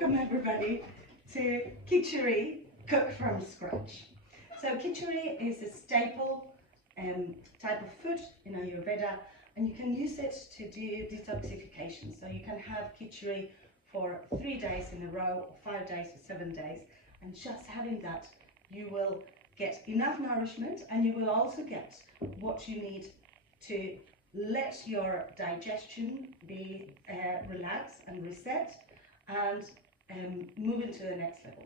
welcome everybody to Kitchari, cook from scratch. So Kitchari is a staple type of food in Ayurveda, and you can use it to do detoxification. So you can have Kitchari for 3 days in a row, or 5 days or 7 days, and just having that you will get enough nourishment, and you will also get what you need to let your digestion be relaxed and reset and move into the next level.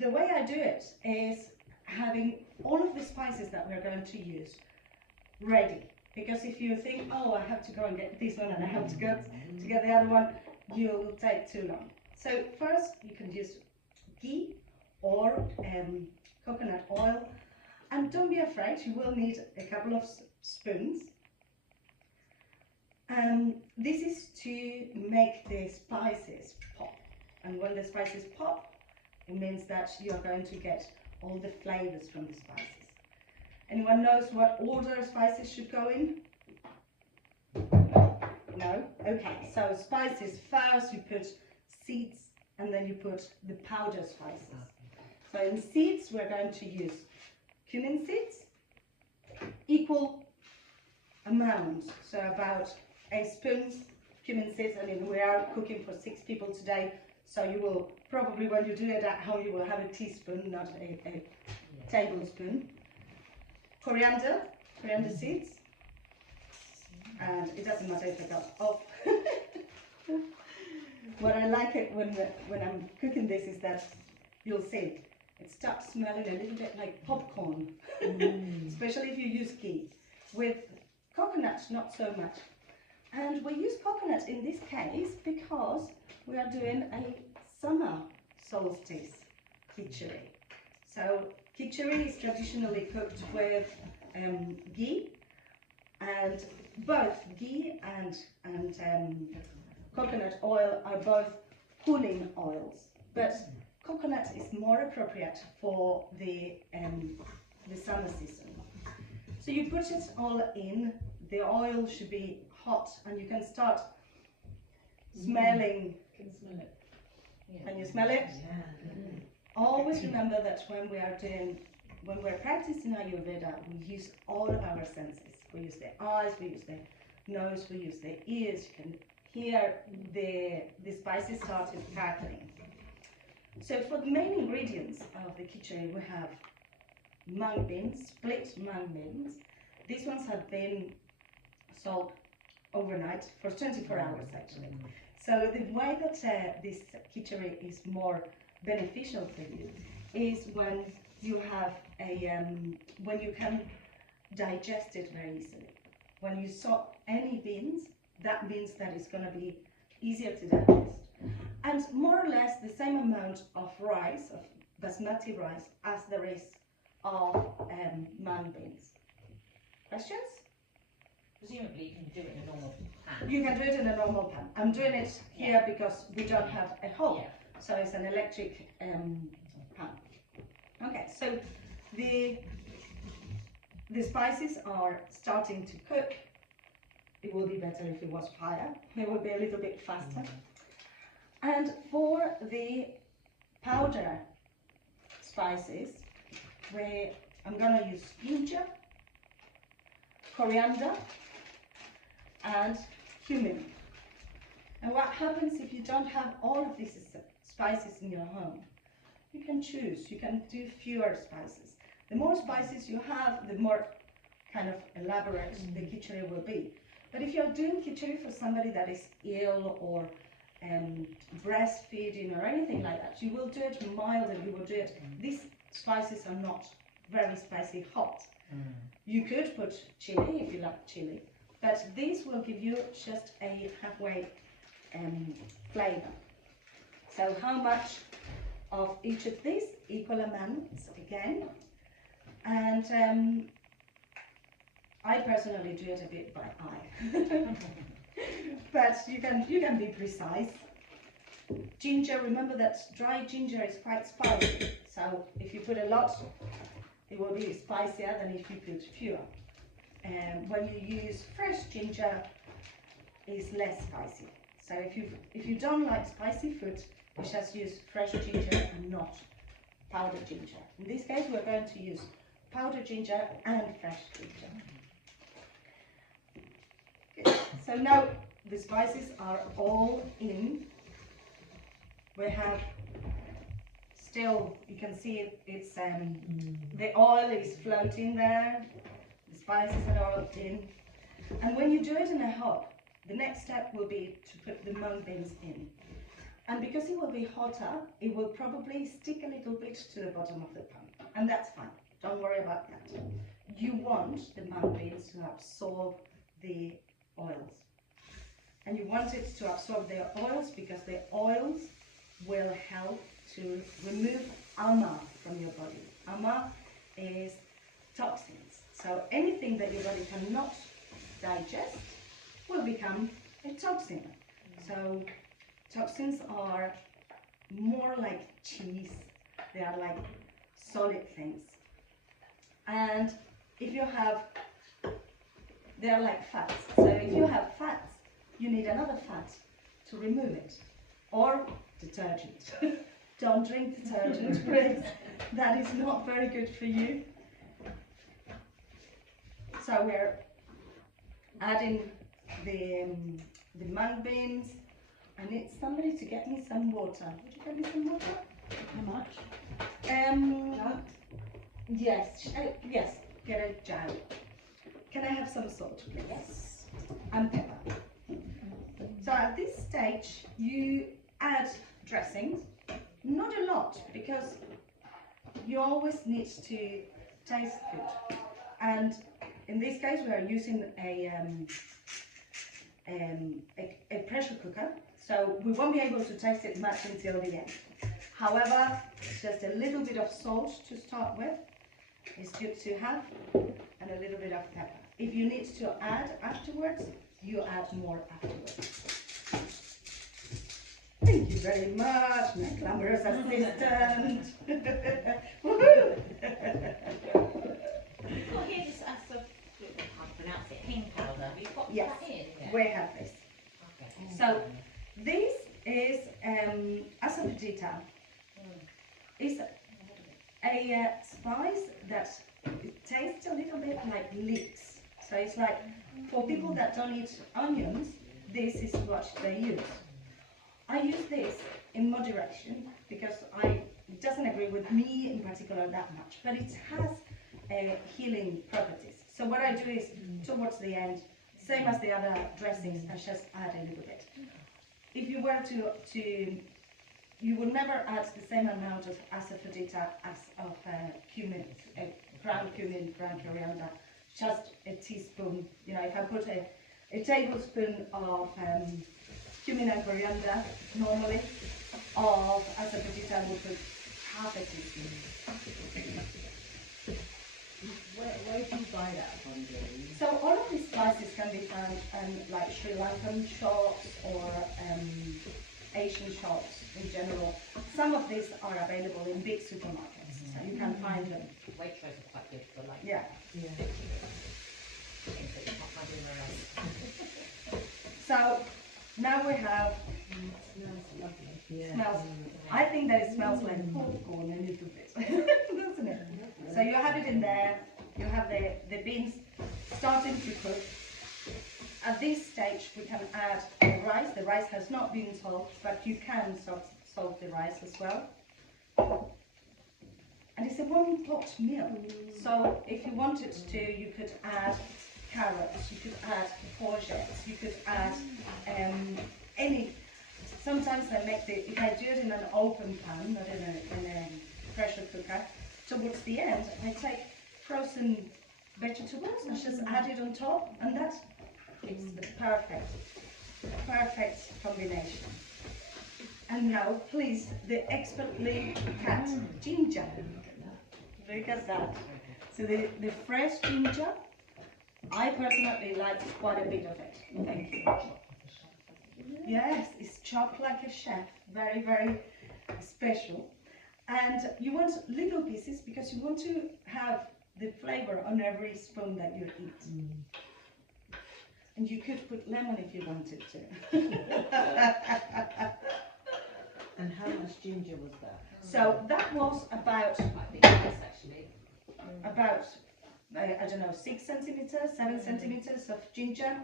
The way I do it is having all of the spices that we're going to use ready, because if you think, oh, I have to go and get this one and I have to go to get the other one, you'll take too long. So first you can use ghee or coconut oil, and don't be afraid, you will need a couple of spoons. This is to make the spices pop, and when the spices pop, it means that you are going to get all the flavors from the spices. Anyone knows what order spices should go in? No? Okay, so spices first, you put seeds, and then you put the powder spices. So in seeds, we're going to use cumin seeds, equal amount, so about a spoon cumin seeds. I mean, we are cooking for 6 people today, so you will probably, when you do it at home, you will have a teaspoon, not a tablespoon. Coriander seeds, and it doesn't matter if I got off. What I like it when I'm cooking this is that you'll see it starts smelling a little bit like popcorn, especially if you use ghee. With coconut, not so much. And we use coconut in this case because we are doing a summer solstice Kitchari. So Kitchari is traditionally cooked with ghee, and both ghee and coconut oil are both cooling oils, but coconut is more appropriate for the summer season. So you put it all in, the oil should be hot, and you can start smelling. Can smell it. Yeah. Can you smell it? Yeah. Always remember that when we're practicing Ayurveda, we use all of our senses. We use the eyes, we use the nose, we use the ears. You can hear the spices started crackling. So for the main ingredients of the Kitchari, we have mung beans, split mung beans. These ones have been soaked overnight for 24 hours actually. So the way that this Kitchari is more beneficial for you is when you have when you can digest it very easily. When you soak any beans, that means that it's going to be easier to digest. And more or less the same amount of rice, of basmati rice, as there is of mung beans. Questions? Presumably you can do it in a normal pan. You can do it in a normal pan. I'm doing it here because we don't have a hob, so it's an electric pan. Okay, so the spices are starting to cook. It will be better if it was higher. It will be a little bit faster. And for the powder spices, I'm going to use ginger, coriander, and cumin. And what happens if you don't have all of these spices in your home? You can choose. You can do fewer spices. The more spices you have, the more kind of elaborate the Kitchari will be. But if you're doing Kitchari for somebody that is ill or breastfeeding or anything like that, you will do it mild, and you will do it. These spices are not very spicy hot. You could put chili if you like chili, but these will give you just a halfway flavor. So how much of each of these? Equal amounts again. And I personally do it a bit by eye. But you can be precise. Ginger, remember that dry ginger is quite spicy, so if you put a lot, it will be spicier than if you put fewer. When you use fresh ginger, it's less spicy. So if you don't like spicy food, you just use fresh ginger and not powdered ginger. In this case, we're going to use powdered ginger and fresh ginger. Good. So now the spices are all in. We have still, you can see it's the oil is floating there. The spices are all in. And when you do it in a hob, the next step will be to put the mung beans in. And because it will be hotter, it will probably stick a little bit to the bottom of the pan. And that's fine. Don't worry about that. You want the mung beans to absorb the oils. And you want it to absorb the oils because the oils will help to remove ama from your body. Ama is toxins. So anything that your body cannot digest will become a toxin. So toxins are more like cheese. They are like solid things. And if you have, they are like fats. So if you have fats, you need another fat to remove it. Or detergent. Don't drink detergent, please. That is not very good for you. So we're adding the mung beans. I need somebody to get me some water. Would you get me some water? How much? Yes, yes, get a jar. Can I have some salt, please? Yes. And pepper. So at this stage, you add dressings. Not a lot, because you always need to taste food. And in this case, we are using a pressure cooker, so we won't be able to taste it much until the end. However, just a little bit of salt to start with is good to have, and a little bit of pepper. If you need to add afterwards, you add more afterwards. Thank you very much, my glamorous assistant. Woohoo! Well, here this I can't pronounce it. Hing powder. Have you got Yes, that in? Yeah. we have this. Okay. So this is asafoetida. It's a spice that it tastes a little bit like leeks. So it's like, for people that don't eat onions, this is what they use. I use this in moderation because it doesn't agree with me in particular that much, but it has healing properties. So what I do is, towards the end, same as the other dressings, I just add a little bit. If you were to you will never add the same amount of asafoetida as of cumin, ground cumin, ground coriander, just a teaspoon. You know, if I put a tablespoon of cumin and coriander, normally, of asafoetida, will put half a teaspoon. Where do you buy that from, Geny? So all of these spices can be found like Sri Lankan shops or Asian shops in general. Some of these are available in big supermarkets, so you can find them. Waitrose are quite good for like. Yeah. Yeah. things that you can't find anywhere else. So now we have, It smells lovely. Yeah. smells, I think that it smells like popcorn a little bit, doesn't it? So you have it in there, you have the beans starting to cook. At this stage we can add the rice. The rice has not been salted, but you can salt the rice as well. And it's a one pot meal. So if you wanted to, you could add carrots, you could add courgettes, you could add any. Sometimes I make if I do it in an open pan, not in a pressure cooker, towards the end I take frozen vegetables and just add it on top, and that is the perfect combination. And now, please, the expertly cut ginger. Look at that. So the fresh ginger, I personally like quite a bit of it. Thank you. Yes, it's chopped like a chef. Very, very special. And you want little pieces because you want to have the flavor on every spoon that you eat. And you could put lemon if you wanted to. And how much ginger was that? So that was about Might be nice actually. I don't know, 6 centimeters, 7 centimeters of ginger,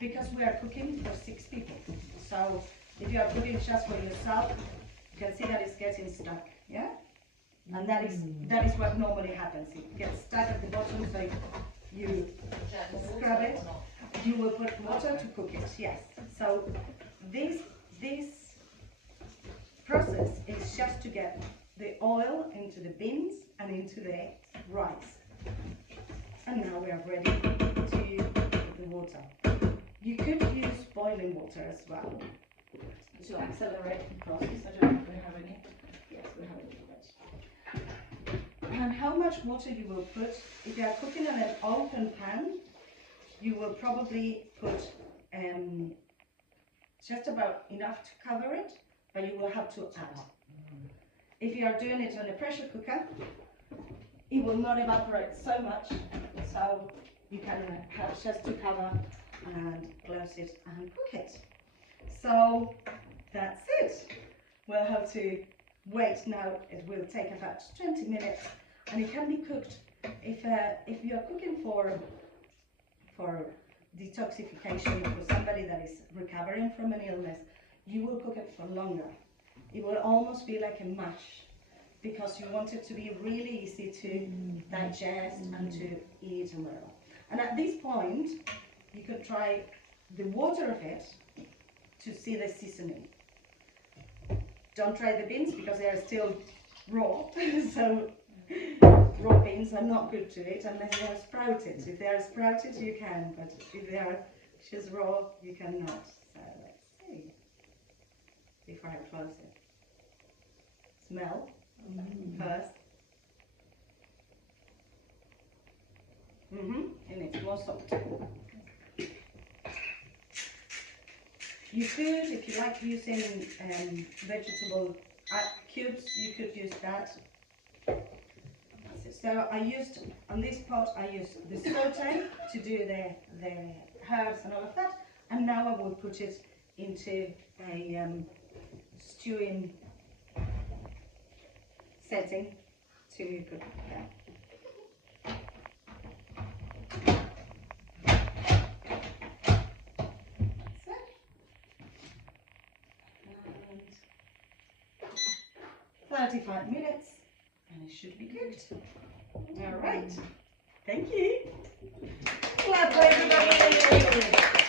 because we are cooking for 6 people. So if you are cooking just for yourself, you can see that it's getting stuck, yeah? And that is what normally happens. It gets stuck at the bottom, so you scrub it. You will put water to cook it, yes. So this process is just to get the oil into the beans and into the rice. And now we are ready to put the water. You could use boiling water as well to accelerate the process. I don't know if we're having it. Yes, we're having it. And how much water you will put, if you are cooking on an open pan, you will probably put just about enough to cover it, but you will have to add. If you are doing it on a pressure cooker, it will not evaporate so much, so you can have just to cover and close it and cook it. So that's it. We'll have to wait now. It will take about 20 minutes, and it can be cooked. If you are cooking for detoxification for somebody that is recovering from an illness, you will cook it for longer. It will almost be like a mash, because you want it to be really easy to digest and to eat and whatever. And at this point, you could try the water of it to see the seasoning. Don't try the beans because they are still raw, so raw beans are not good to it unless they are sprouted. If they are sprouted, you can, but if they are just raw, you cannot. So let's see. Before I close it. Smell first. And it's more salt. You could, if you like using vegetable cubes, you could use that. So I used, on this pot, I used the saute to do the herbs and all of that. And now I will put it into a stewing setting to cook that. And 35 minutes, and it should be cooked. All right. Thank you. Clap for everybody.